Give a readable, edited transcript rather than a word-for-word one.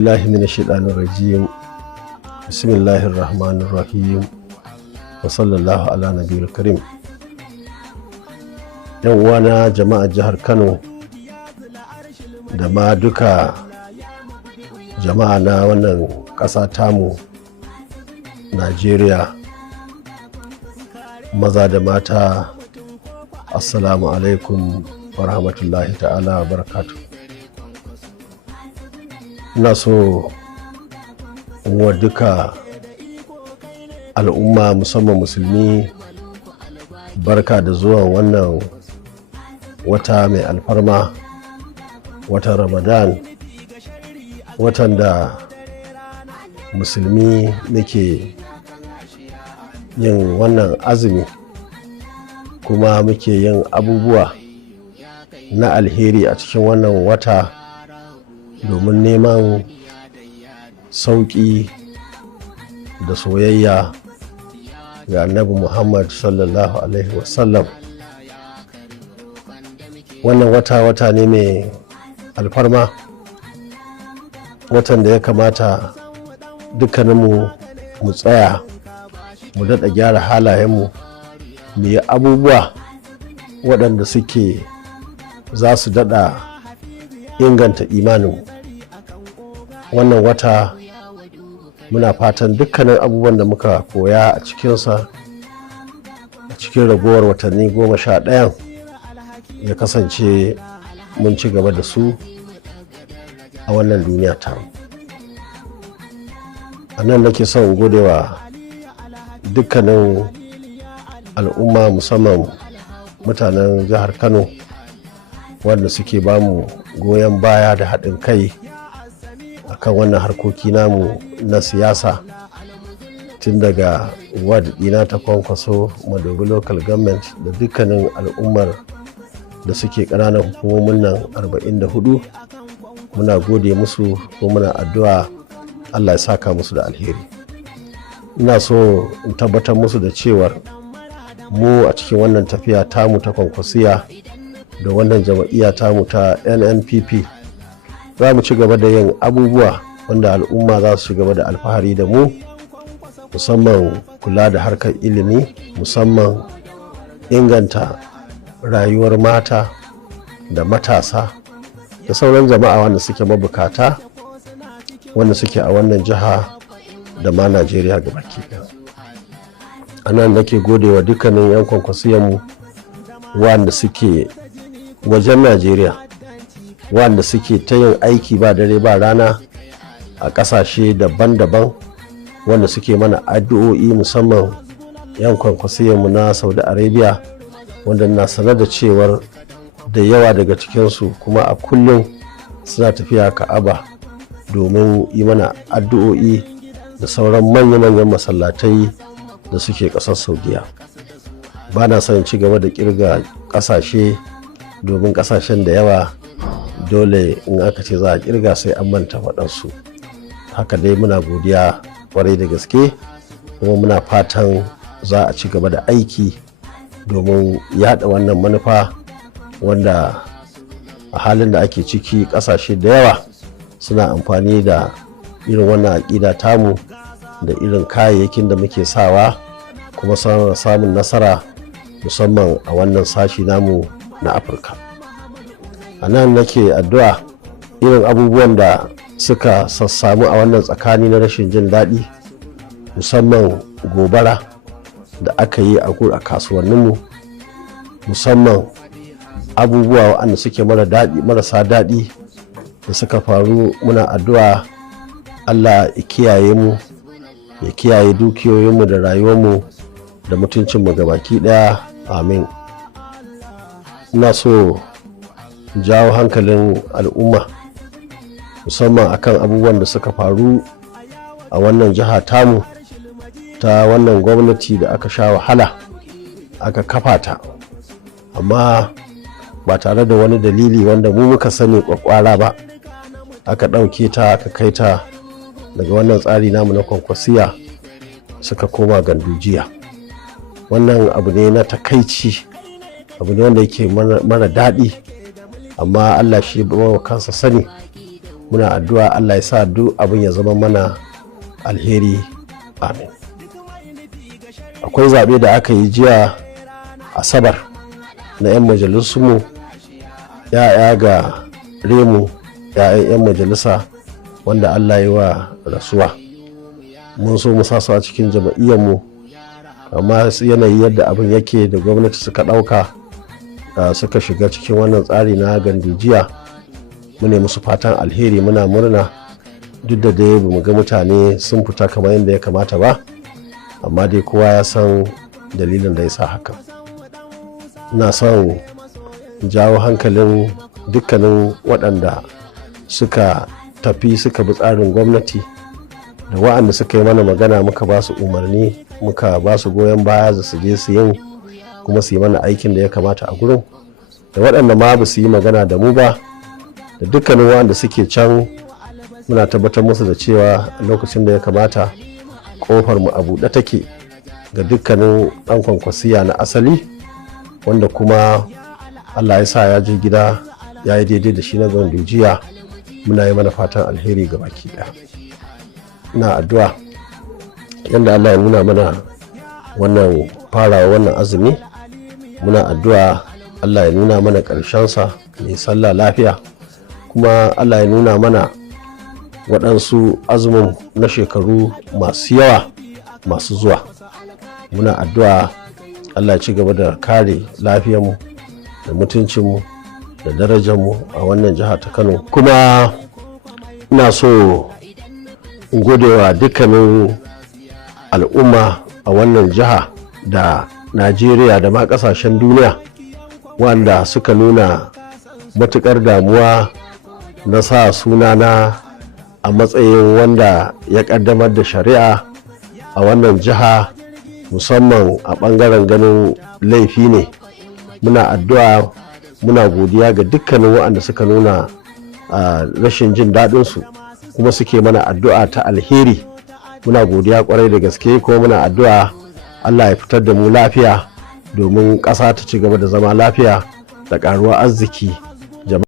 الله من الشيطان الرجيم بسم الله الرحمن الرحيم وصلى الله على نبي الكريم. yan uwana jama'a jihar Kano da ma duka jama'a na wannan ƙasa tamu Najeriya, maza da mata, assalamu alaikum wa rahmatullahi ta'ala wa barakatuh. Ina so wa duka al'umma musamman musulmi barka da zuwan wannan wata mai alfarma, watan Ramadan, watan da musulmi nake yin wannan azumi kuma muke yin abubuwa na alheri a cikin wannan wata domin neman sauƙi da soyayya ga annabi Muhammad sallallahu alaihi wasallam. Wannan wata ne mai alfarma, watan da ya kamata dukkaninmu mu tsaya mu daɗa gyara halayenmu, mu yi abubuwa waɗanda suke za su daɗa inganta imaninmu. Wannan wata muna fatan dukkanin abubuwan da muka koya a cikinsa a cikin ragowar watanni 11 ya kasance mun ci gaba da su a wannan duniya ta. A nan nake son godewa dukkanin al'umma musamman mutanen jihar Kano wanda suke bamu goyon baya da haɗin kai akan wannan harkoki namu na siyasa, tun daga ward ɗina ta Kwankwaso, Madobi local government da dukkanin al'ummar da suke ƙananan hukumomin nan 44. Muna gode musu ko muna addu'a Allah ya saka musu da alheri. Ina so in tabbatar musu da cewar mu a cikin wannan tafiya tamu ta Kwankwasiya da wannan jama'iyya tamu ta NNPP za mu ci gaba da yin abubuwa wanda al'umma za su ci gaba da alfahari da mu, musamman kula da harkar ilimi, musamman inganta rayuwar mata da matasa da sauran jama'a wanda suke mabukata, wanda suke a wannan jiha da ma Najeriya gabaki ɗaya. A nan nake godewa dukkanin 'yan kwankwasiyanmu wanda suke wajen Najeriya, wanda suke ta yin aiki ba dare ba rana a ƙasashe daban-daban, wanda suke mana addu'o'i, musamman 'yan kwankwasiyanmu na Saudi Arabia, wanda na sanar da cewar da yawa daga cikinsu kuma a kullum suna tafiya Ka'aba domin yi mana addu'o'i da sauran manya-manyan masallatai da suke ƙasar Saudiya. Ba na son ci gaba da kirga ƙasashe domin ƙasashen da yawa dole in aka ce za a kirga sai an manta waɗansu. Haka dai muna godiya kwarai da gaske, kuma muna fatan za a ci gaba da aiki domin yada wannan manufa, wanda a halin da ake ciki ƙasashe da yawa suna amfani da irin wannan aƙida tamu da irin kayayyakin da muke sawa, kuma samun nasara musamman a wannan sashi namu na Afirka. A nan nake addu'a irin abubuwan da suka sassamu a wannan tsakani na rashin jin daɗi, musamman gobara da aka yi a kasuwanninmu, musamman abubuwa waɗanda suke marasa daɗi da suka faru. Muna addu'a Allah ya kiyaye mu, ya kiyaye dukiyoyinmu da rayuwarmu da mutuncinmu gabaki ɗaya, amin. Ina so jawo hankalin al'umma musamman akan abubuwan da suka faru a wannan jiha tamu ta wannan gwamnati da aka sha wahala aka kafa ta, amma ba tare da wani dalili wanda mu muka sani kwakwara ba. Aka ɗauke ta aka kai ta daga wannan tsari namu na Kwankwasiya suka koma gandujiya. Wannan abu ne na takaici, abu ne wanda yake mara daɗi, amma Allah shi ba kansa sani muna addu'a Allah ya sa duk abin ya zama mana alheri, amin. Akwai zaɓe da aka yi jiya Asabar na 'yan majalisunmu, ya'ya ga remu, 'ya'yan 'yan majalisa wanda Allah ya yi wa rasuwa. Mun so mu sa su a cikin jama'iyyarmu, amma yanayi yadda abin yake da gwamnati suka ɗauka suka shiga cikin wannan tsari na gandujiya, mu ne musu fatan alheri, muna murna duk da dai bamu ga mutane sun fita kamar yadda ya kamata ba, amma dai kowa ya san dalilin da ya sa haka. Ina son jawo hankalin dukkanin waɗanda suka tafi suka bi tsarin gwamnati da waɗanda suka yi mana magana muka ba su umarni, muka ba su goyon baya da su je su yin kuma su yi mana aikin da ya kamata a gurin, da waɗanda ma ba su yi magana da mu ba, da dukkanin waɗanda suke can, muna tabbatar musu da cewa lokacin da ya kamata kofar mu a buɗe take ga dukkanin ɗan kwankwasiya na asali, wanda kuma Allah ya sa ya je gida ya yi daidai da shi na gandujiya. Muna yi mana fatan alheri ga baki ɗaya. Ina addu'a yadda Allah ya nuna mana wannan farawa wannan azumi, muna addu'a Allah ya nuna mana ƙarshensa mai sallah lafiya, kuma Allah ya nuna mana waɗansu azumin na shekaru masu yawa masu zuwa. Muna addu'a Allah ya ci gaba da kare lafiyarmu da mutuncinmu da darajarmu a wannan jiha ta Kano. Kuma ina so in gode wa dukkanin al'umma a wannan jiha da Najeriya da ma ƙasashen duniya wanda suka nuna matuƙar damuwa na sa sunana a matsayin wanda ya ƙaddamar da shari'a a wannan jiha, musamman a ɓangaren ganin laifi ne. Muna addu'a, muna godiya ga dukkanin waɗanda suka nuna rashin jin daɗinsu kuma suke mana addu'a ta alheri. Muna godiya ƙwarai da gaske, kuma muna addu'a Allah ya fitar da mu lafiya domin ƙasa ta ci gaba da zama lafiya da ƙaruwar arziki